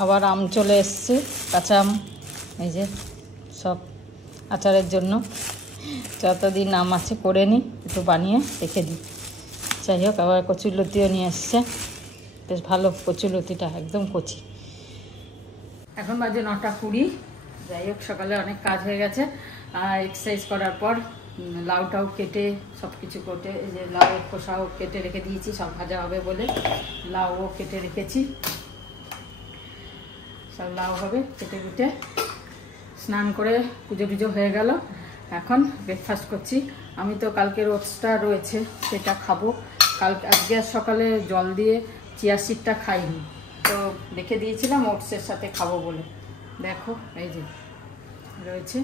আবার আম চলে এসছে, কাঁচা আম। এই যে সব আচারের জন্য যতদিন আম আছে করে নিই, একটু বানিয়ে রেখে দিই। যাই হোক, আবার কচুরলতিও নিয়ে এসছে, বেশ ভালো কচুরলতিটা, একদম কচি। এখন বাজে 9:20। যাই হোক, সকালে অনেক কাজ হয়ে গেছে। এক্সারসাইজ করার পর লাউটাও কেটে সব কিছু কেটে, এই যে লাউয়ের খোসাও কেটে রেখে দিয়েছি, সব ভাজা হবে বলে লাউও কেটে রেখেছি। সব লাউ হবে কেটে কুটে, স্নান করে পুজো টুজো হয়ে গেল। এখন ব্রেকফাস্ট করছি। আমি তো কালকের ওটসটা রয়েছে, সেটা খাবো। আজকে সকালে জল দিয়ে চিয়া সিডটা খাইনি, তো রেখে দিয়েছিলাম ওটসের সাথে খাবো বলে। দেখো এই যে রয়েছে,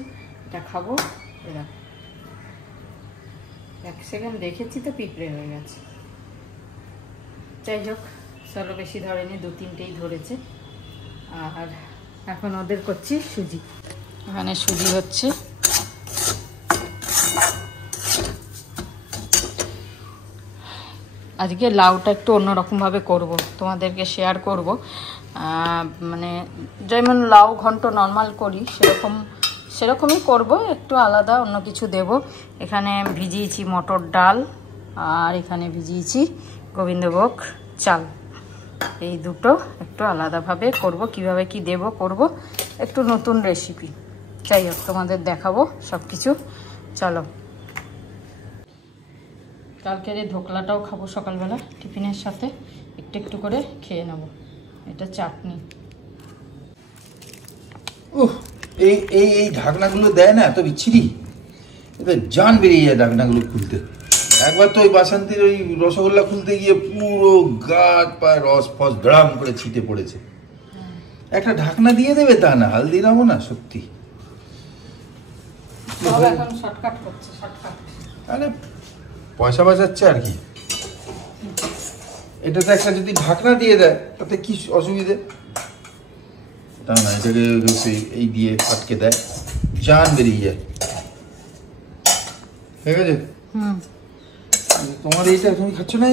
এটা খাবো। এরা 1 সেকেন্ড দেখেছি তো পিঁপড়ে হয়ে গেছে। যাই হোক, চলো বেশি ধরেনি, 2-3টেই ধরেছে। আর এখন ওদের করছি সুজি। এখানে সুজি হচ্ছে। আজকে লাউটা একটু অন্যরকমভাবে করব, তোমাদেরকে শেয়ার করব। মানে যেমন লাউ ঘন্ট নর্মাল করি সেরকমই করব, একটু আলাদা অন্য কিছু দেব। এখানে ভিজিয়েছি মটর ডাল, আর এখানে ভিজিয়েছি গোবিন্দভোগ চাল। এই দুটো একটু আলাদাভাবে করব, কিভাবে কি দেব করব, একটু নতুন রেসিপি। যাই হোক, তোমাদের দেখাবো সব কিছু। চলো, কালকের এই ধোকলাটাও খাবো সকালবেলা টিফিনের সাথে, একটু একটু করে খেয়ে নেব। এটা চাটনি। এই এই এই ঢাকনাগুলো দেয় না, এত বিচ্ছিরি, এতে জান বেরিয়ে যায় ঢাকনাগুলো খুলতে। একবার তো ওই বাসন্তীর ওই রসগোল্লা খুলতে গিয়ে পুরো গাছ পায়ে রস ফস ধড়াম করে ছিটে পড়েছে। একটা ঢাকনা দিয়ে দেবে, তা না হালদিরামও না, সত্যি। তাহলে পয়সা বাঁচাচ্ছে আর কি। এটাতে একটা যদি ঢাকনা দিয়ে দেয় তাতে কি অসুবিধে? তা না, এটাকে এই দিয়ে আটকে দেয়, জান বেরিয়ে যায়। ঠিক আছে, তোমার এইটা তুমি খাচ্ছ না?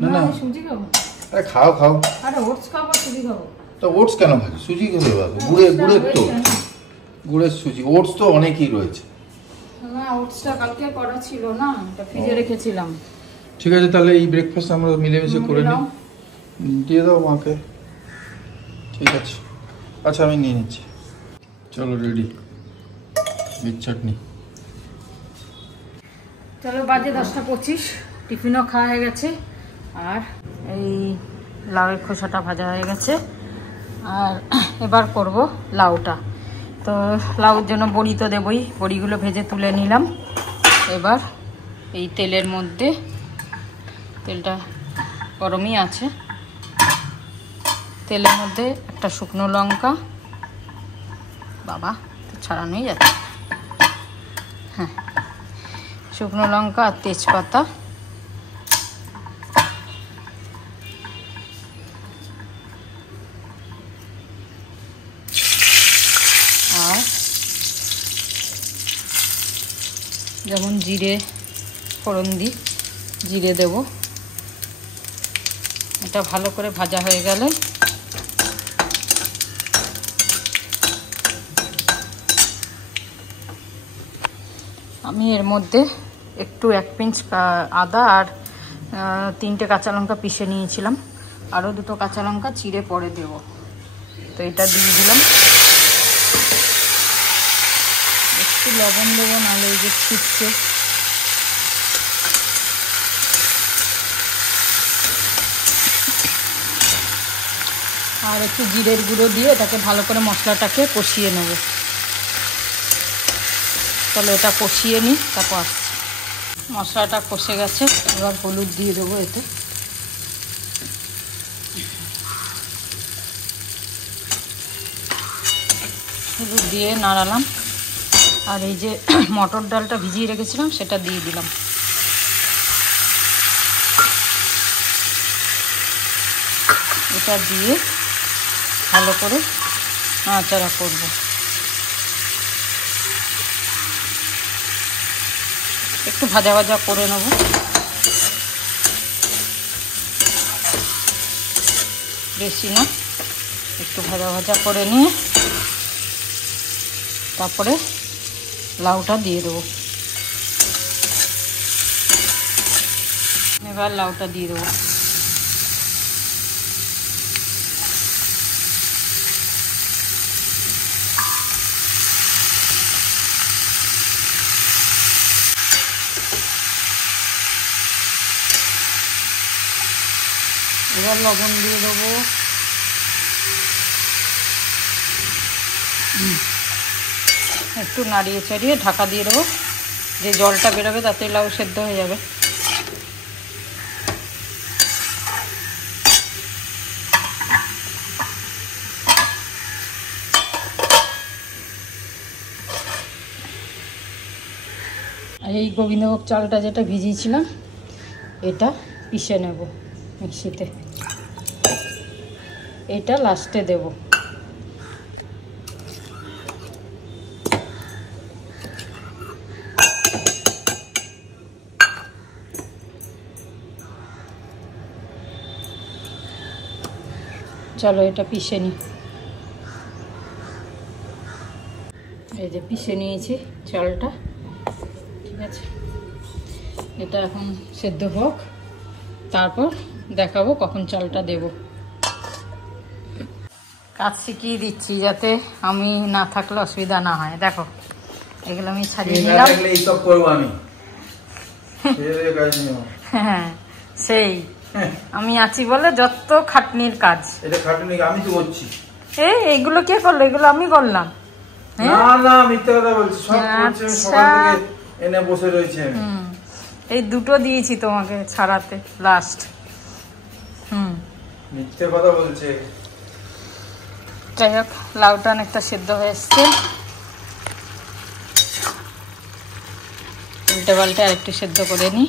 না না, আরে খাও খাও। তো ওটস কেন খাচ্ছ? সুজি খেতে পারো, গুড়ের তো, গুড়ের সুজি। ওটস তো অনেকই রয়েছে। ওটসটা কালকে করা ছিল না, এটা ফ্রিজে রেখেছিলাম। ঠিক আছে, তাহলে এই ব্রেকফাস্ট আমরা মিলেমিশে করে নিই। দিয়ে দাও মাকে। ঠিক আছে, আচ্ছা আমি নিয়ে নিচ্ছি। চলো রেডি, বিট চাটনি। চলো, বাজে 10:25, টিফিনও খাওয়া হয়ে গেছে, আর এই লাউয়ের খোসাটা ভাজা হয়ে গেছে। আর এবার করব লাউটা। তো লাউর জন্য বড়ি তো দেবই, বড়িগুলো ভেজে তুলে নিলাম। এবার এই তেলের মধ্যে, তেলটা গরমই আছে, তেলের মধ্যে একটা শুকনো লঙ্কা, বাবা তো ছাড়ানোই যাচ্ছে, হ্যাঁ, শুকনো লঙ্কা আর তেজপাতা, আর যেমন জিরে ফোড়ন দিই, জিরে দেব। এটা ভালো করে ভাজা হয়ে গেলে আমি এর মধ্যে একটু 1 পিঞ্চ আদা আর 3টে কাঁচা লঙ্কা পিষে নিয়েছিলাম, আরও 2টো কাঁচা লঙ্কা চিড়ে পরে দেব। তো এটা দিয়ে দিলাম। একটু লবণ দেবো, নাহলে এই যে ছিটছে। আর একটু জিরের গুঁড়ো দিয়ে এটাকে ভালো করে মশলাটাকে কষিয়ে নেব। তাহলে এটা কষিয়ে নিই, তারপর মশলাটা কষে গেছে। এবার হলুদ দিয়ে দেবো এতে। হলুদ দিয়ে নাড়ালাম, আর এই যে মটর ডালটা ভিজিয়ে রেখেছিলাম সেটা দিয়ে দিলাম। এটা দিয়ে ভালো করে নাড়াচাড়া করব। একটু ভাজা ভাজা করে নেব। বেশি না, একটু ভাজা ভাজা করে নিয়ে তারপরে লাউটা দিয়ে দেবো। এবার লাউটা দিয়ে দেবো। এবার লবণ দিয়ে দেবো। একটু নাড়িয়ে চাড়িয়ে ঢাকা দিয়ে দেবো, যে জলটা বেরোবে তাতে লাউ সেদ্ধ হয়ে যাবে। আর এই গোবিন্দভোগ চালটা যেটা ভিজিয়েছিলাম এটা পিষে নেব মিক্সিতে, এটা লাস্টে দেব। চলো এটা পিষে নিই। এই যে পিষে নিয়েছি চালটা, ঠিক আছে। এটা এখন সেদ্ধ হোক, তারপর দেখাবো কখন চালটা দেব। কাজ শিখিয়ে দিচ্ছি যাতে আমি না থাকলে অসুবিধা না হয়। দেখো এগুলো আমি ছাড়িয়ে নিলাম। হ্যাঁ সেই আমি আছি বলে যত খাটনির কাজ। এটা খাটনি আমি তো করছি। এইগুলো কে করলো? এগুলো আমি করলাম। না না মিথ্যা কথা বলছি, সব করছি আমি সকাল থেকে এনে বসে রয়েছে। এই দুটো দিয়েছি তোমাকে ছাড়াতে লাস্ট। মিথ্যে কথা বলছে। যাই হোক লাউটা অনেকটা সেদ্ধ হয়ে এসছে, উল্টে পাল্টে আরেকটু সেদ্ধ করে নিই।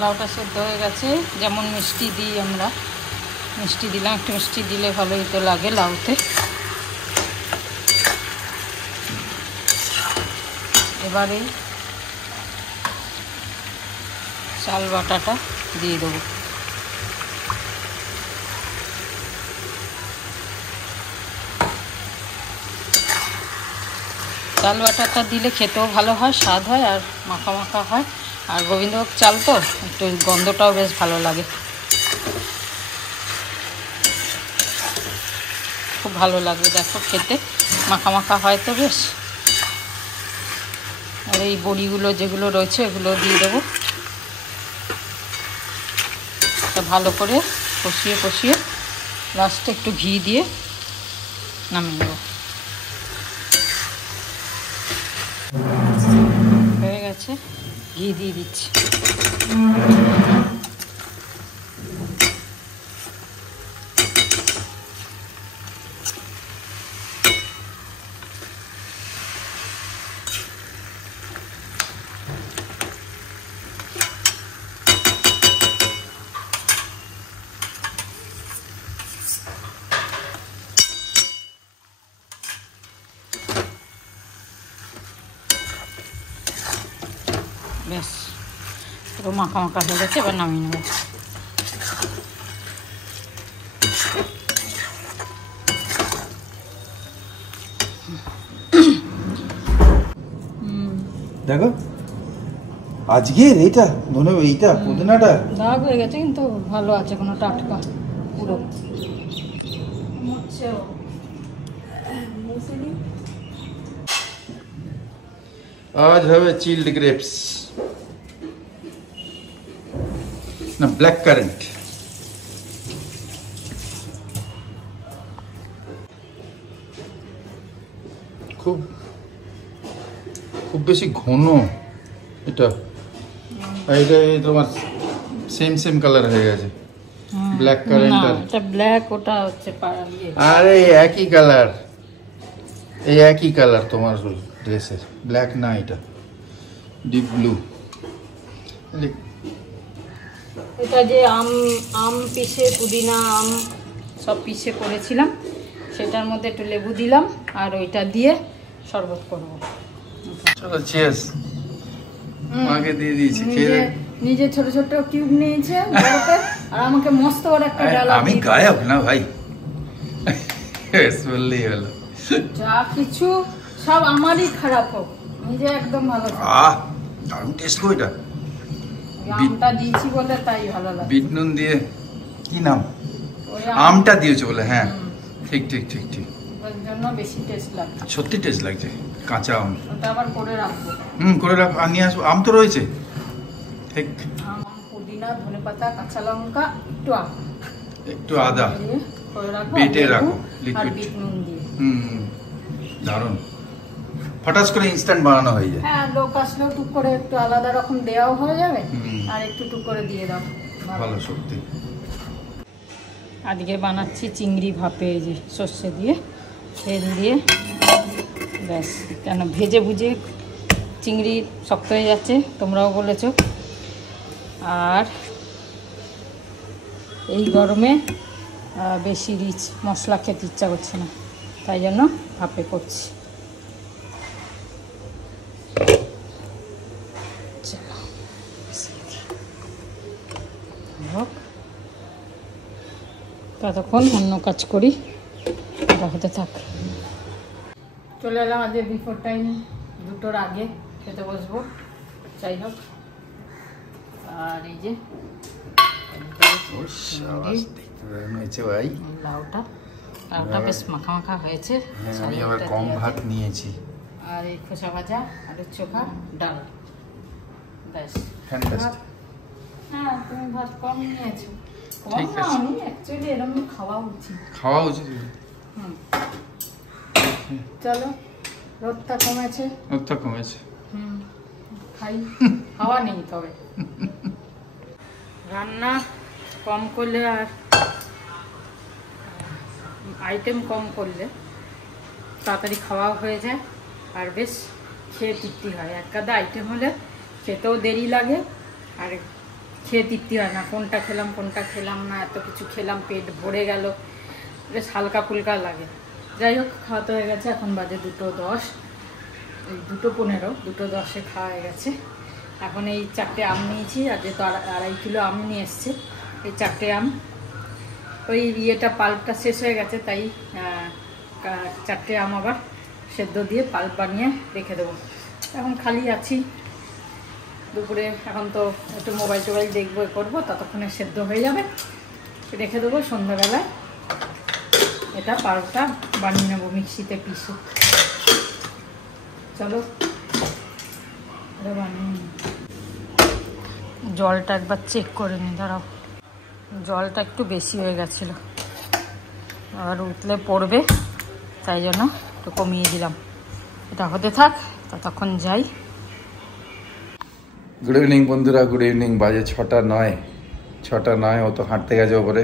লাউটা সেদ্ধ হয়ে গেছে। যেমন মিষ্টি দিই আমরা, মিষ্টি দিলাম, একটু মিষ্টি দিলে ভালোই তো লাগে লাউতে। এবারে চাল বাটাটা দিয়ে দেবো। চাল বাটাটা দিলে খেতেও ভালো হয়, স্বাদ হয় আর মাখা মাখা হয়। আর গোবিন্দভোগ চাল তো একটু গন্ধটাও বেশ ভালো লাগে, খুব ভালো লাগবে। দেখো খেতে মাখা মাখা হয় তো বেশ। আর এই বড়িগুলো যেগুলো রয়েছে এগুলো দিয়ে দেবো। ভালো করে কষিয়ে কষিয়ে লাস্টে একটু ঘি দিয়ে নামিয়ে দেবো। হয়ে গেছে, ঘি দিয়ে দিচ্ছি। ব্যাস পুরো মাখা মাখা হয়ে গেছে, এবার নামিয়ে নেব। দেখো আজকের এইটা ধনে এইটা পুদিনাটা দাগ হয়ে গেছে কিন্তু ভালো আছে, কোনো টাটকা পুরো। আজ হবে চিল্ড গ্রেপস না ব্ল্যাক কারেন্ট। খুব খুব বেশি ঘন এটা, এটা তোমার সেম সেম কালার হয়ে গেছে। ব্ল্যাক কারেন্ট আর এটা ব্ল্যাক, ওটা হচ্ছে আরে একই কালার, এই একই কালার তোমার ড্রেসের। ব্ল্যাক না, এটা ডিপ ব্লু। এটা যে আম পিষে পুদিনা আম সব পিষে করেছিলাম, সেটার মধ্যে একটু লেবু দিলাম আর ওইটা দিয়ে শরবত করবো। চলো চিয়ার্স। মাকে দিয়ে দিয়েছি খেয়ে নিজে ছোট ছোট কিউব নিয়েছে বরফে, আর আমাকে মস্ত বড় একটা ডালা। আমি গায়ক না ভাই, বললেই হলো। যা কিছু সব আমারই খারাপ হোক, নিজে একদম ভালো। দারুণ টেস্ট গো এটা। আমটা দিয়েছি বলে তাই ভালো লাগে। বিট নুন দিয়ে, কি নাম, আমটা দিয়েছো বলে। হ্যাঁ ঠিক ঠিক ঠিক ঠিক, ওর জন্য বেশি টেস্ট লাগছে। সত্যি টেস্ট লাগছে কাঁচা আম। ওটা আবার করে রাখবো। করে রাখ, আর নিয়ে আসবো। আম তো রয়েছে, ঠিক। আম, পুদিনা, ধনেপাতা, কাঁচা লঙ্কা, একটু আদা করে রাখবো, বেটে রাখো আর লিকুইড। বিট নুন দিয়ে। দারুণ, ফটাস করে ইনস্ট্যান্ট বানানো হয়ে যায়। হ্যাঁ, লোক আসলেও টুক করে একটু আলাদা রকম দেওয়াও হয়ে যাবে, আর একটু টুক করে দিয়ে দাও, ভালো সত্যি। আজকে বানাচ্ছি চিংড়ি ভাপে, এই যে সর্ষে দিয়ে তেল দিয়ে, ব্যাস। কেন ভেজে ভুজে চিংড়ি শক্ত হয়ে যাচ্ছে, তোমরাও বলেছো। আর এই গরমে বেশি রিচ মশলা খেতে ইচ্ছা করছে না, তাই জন্য ভাপে করছি। ততক্ষণ অন্য কাজ করি, এটা হতে থাক। চলে এলাম আজকে বিফোর টাইম, 2টোর আগে খেতে বসবো। যাই হোক, আর এই যে লাউটা বেশ মাখা মাখা হয়েছে। আমি আবার কম ভাত নিয়েছি। আর এই খোসা ভাজা, আলুর চোখা, ডাল, ব্যাস। হ্যাঁ, তুমি ভাত কম নিয়েছো। খাওয়া উচিত। চলো, রোদটা কমেছে। খাই, খাওয়া নেই তবে। রান্না কম করলে আর আইটেম কম করলে তাড়াতাড়ি খাওয়াও হয়ে যায়, আর বেশ খেয়ে তৃপ্তি হয়। এক গাদা আইটেম হলে খেতেও দেরি লাগে, আর খেয়ে তৃপ্তি হয় না। কোনটা খেলাম না, এত কিছু খেলাম, পেট ভরে গেল, বেশ হালকা ফুলকা লাগে। যাই হোক, খাওয়াতে হয়ে গেছে। এখন বাজে 2:10, এই 2:15, 2:10-এ খাওয়া হয়ে গেছে। এখন এই 4টে আম নিয়েছি, আর যেহেতু 2.5 কিলো আম নিয়ে এসছে, এই 4টে আম, ওই পাল্পটা শেষ হয়ে গেছে, তাই 4টে আম আবার সেদ্ধ দিয়ে পাল্প বানিয়ে রেখে দেবো। এখন খালি আছি দুপুরে, এখন তো একটু মোবাইল টোবাইল দেখবো, করবো, ততক্ষণে সেদ্ধ হয়ে যাবে, রেখে দেবো। সন্ধ্যাবেলায় এটা পাল্পটা বানিয়ে নেবো মিক্সিতে পিষে। চলো বানিয়ে, জলটা একবার চেক করে নি, দাঁড়াও। জলটা একটু বেশি হয়ে গেছিলো, আর উতলে পড়বে, তাই জন্য একটু কমিয়ে দিলাম। এটা হতে থাক, ততক্ষণ যাই। গুড ইভিনিং বন্ধুরা, গুড ইভিনিং। বাজে 6টা 9, ও তো হাঁটতে গেছে ওপরে,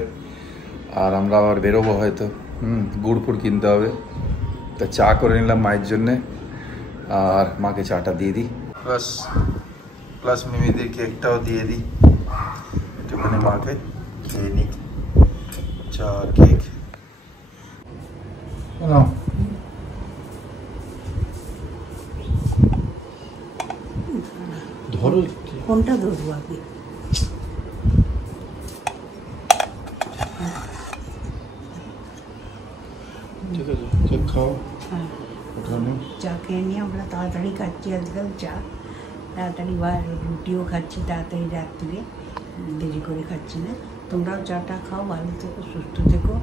আর আমরা আবার বেরোবো হয়তো। গুড় ফুড় কিনতে হবে, তো চা করে নিলাম মায়ের জন্যে, আর মাকে চাটা দিয়ে দিই, প্লাস মিমিদের কেকটাও দিয়ে দিই, একটুখানি মাকে খেয়ে নিই চা আর কেক। ধরো, কোনটা ধরবো আগে? ঠিক আছে, কেক খাও। হ্যাঁ, চা খেয়ে নিয়ে আমরা তাড়াতাড়ি খাচ্ছি আজকাল চা, তাড়াতাড়ি বা রুটিও খাচ্ছি তাড়াতাড়ি রাত্রে, দেরি করে খাচ্ছি না। তোমরাও চাটা খাও, ভালো থেকো, সুস্থ থেকো,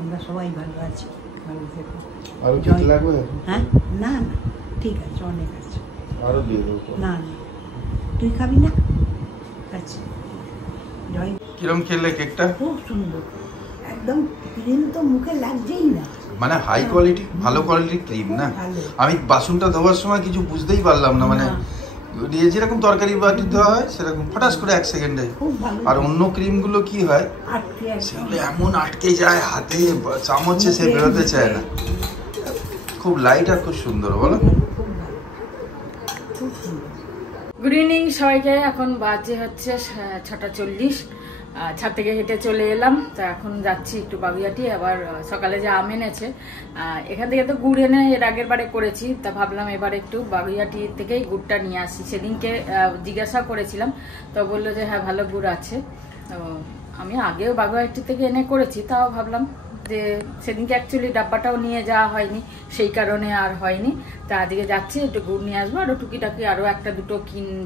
আমরা সবাই ভালো আছি, ভালো থেকো। আরো কেক লাগবে? হ্যাঁ, না না, ঠিক আছে, অনেক আছে, আরো দিয়ে দেবো। না না, তুই খাবি না? আচ্ছা, জয়। কিরম খেললে কেকটা? খুব সুন্দর, একদম ক্রিম তো মুখে লাগছেই না, মানে হাই কোয়ালিটি, ভালো কোয়ালিটির ক্রিম না। আমি বাসনটা ধোয়ার সময় কিছু বুঝতেই পারলাম না, মানে যেরকম তরকারি বাটি ধোয়া হয় সেরকম ফটাস করে 1 সেকেন্ডে। আর অন্য ক্রিমগুলো কি হয়, সেগুলো এমন আটকে যায় হাতে, চামচে সে বেরোতে চায় না। খুব লাইট আর খুব সুন্দর, বলো। গুড ইভিনিং সবাইকে। এখন বাজে হচ্ছে 6:40। ছাদ থেকে হেঁটে চলে এলাম, তো এখন যাচ্ছি একটু বাগুইহাটি। আবার সকালে যে আম এনেছে এখান থেকে তো গুড় এনে এর আগের বারে করেছি, তা ভাবলাম এবার একটু বাগুইহাটি থেকেই গুড়টা নিয়ে আসি। সেদিনকে জিজ্ঞাসা করেছিলাম, তো বললো যে হ্যাঁ ভালো গুড় আছে। তো আমি আগেও বাগুইহাটি থেকে এনে করেছি, তাও ভাবলাম যে সেদিনকে অ্যাকচুয়ালি ডাব্বাটাও নিয়ে যাওয়া হয়নি, সেই কারণে আর হয়নি। তা আজকে যাচ্ছি, একটু গুড় নিয়ে আসবো, আরও টুকিটাকি আরও একটা দুটো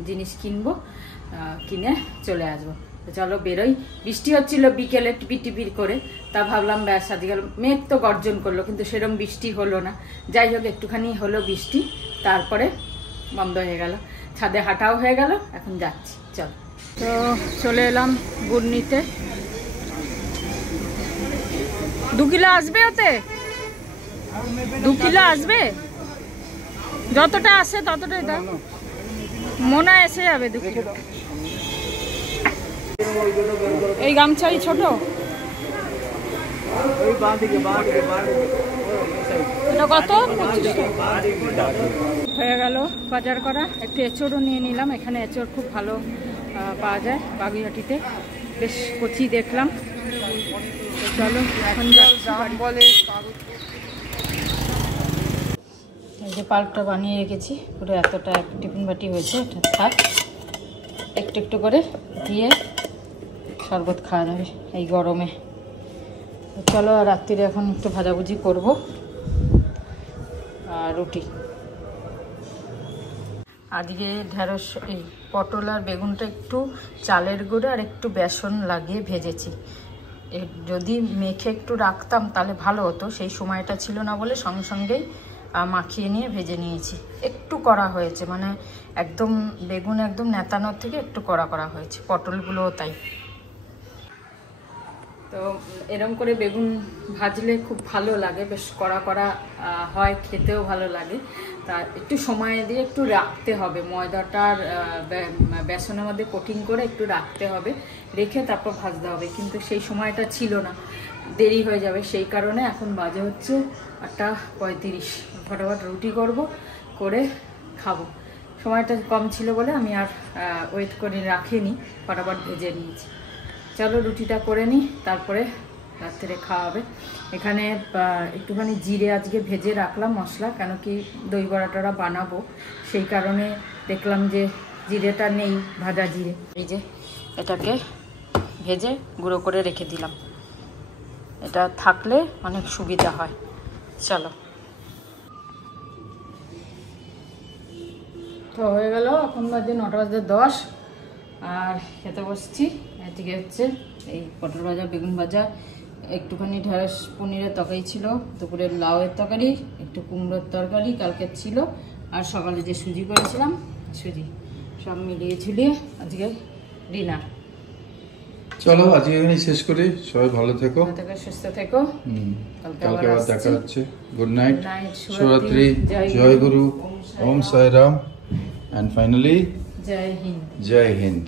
জিনিস কিনবো, কিনে চলে আসবো। তো চলো বেরোই। বৃষ্টি হচ্ছিল বিকেলে টিপির করে, তা ভাবলাম ব্যাস আজকে মেঘ তো গর্জন করলো, কিন্তু সেরকম বৃষ্টি হলো না। যাই হোক একটুখানি হলো বৃষ্টি, তারপরে বন্ধ হয়ে গেল। ছাদে হাঁটাও হয়ে গেল, এখন যাচ্ছি। চল, তো চলে এলাম গুড় নিতে। 2 কিলো আসবে ওতে? 2 কিলো আসবে? যতটা আসে ততটাই দাও, মনে এসে যাবে 2 কিলো। এই গামছাই ছোট, এটা কত? 25 হয়ে গেল বাজার করা। একটু এঁচড়ও নিয়ে নিলাম, এখানে এঁচড় খুব ভালো পাওয়া যায় বাগুইহাটিতে, বেশ কচি দেখলাম। চলো এখন এই যে পাল্পটা বানিয়ে রেখেছি, পুরো এতটা টিফিন বাটি হয়েছে, এটা থাক। একটু একটু করে দিয়ে শরবত খাওয়া যাবে এই গরমে। চলো আর রাত্রিরে এখন একটু ভাজাভুজি করবো আর রুটি। আজকে ঢেঁড়স এই পটল আর বেগুনটা একটু চালের গুঁড়ো আর একটু বেসন লাগিয়ে ভেজেছি। যদি মেখে একটু রাখতাম তাহলে ভালো হতো, সেই সময়টা ছিল না বলে সঙ্গে সঙ্গেই মাখিয়ে নিয়ে ভেজে নিয়েছি। একটু করা হয়েছে, মানে একদম বেগুন একদম নেতানোর থেকে একটু করা হয়েছে, পটলগুলোও তাই। তো এরম করে বেগুন ভাজলে খুব ভালো লাগে, বেশ কড়া হয়, খেতেও ভালো লাগে। তা একটু সময় দিয়ে একটু রাখতে হবে, ময়দাটার বেসনের মধ্যে কোটিং করে একটু রাখতে হবে, রেখে তারপর ভাজতে হবে। কিন্তু সেই সময়টা ছিল না, দেরি হয়ে যাবে, সেই কারণে এখন বাজে হচ্ছে 8:35। ফটাফট রুটি করব, করে খাবো। সময়টা কম ছিল বলে আমি আর ওয়েট করে রাখিনি, ফটাফট ভেজে নিয়েছি। চলো রুটিটা করে নিই, তারপরে রাত্রে খাওয়া হবে। এখানে একটুখানি জিরে আজকে ভেজে রাখলাম মশলা, কেন কি দই বড়াটা বানাবো, সেই কারণে দেখলাম যে জিরেটা নেই, ভাজা জিরে। এই যে এটাকে ভেজে গুঁড়ো করে রেখে দিলাম, এটা থাকলে অনেক সুবিধা হয়। চলো, তো হয়ে গেল, এখন বাজে 9:10 আর খেতে বসছি। এদিকে হচ্ছে এই পটল ভাজা, বেগুন ভাজা, একটুখানি ঢেঁড়স পনিরের তরকারি ছিল, দুপুরের লাউয়ের তরকারি, একটু কুমড়োর তরকারি কালকের ছিল, আর সকালে যে সুজি করেছিলাম সুজি, সব মিলিয়ে ঝুলিয়ে আজকে ডিনার। চলো আজকে এখানে শেষ করি, সবাই ভালো থেকো, সুস্থ থেকো। কালকে আবার দেখা হচ্ছে। গুড নাইট, শুভরাত্রি, জয় গুরু, ওম সাই Ram, and finally Joy Hind. Joy Hind.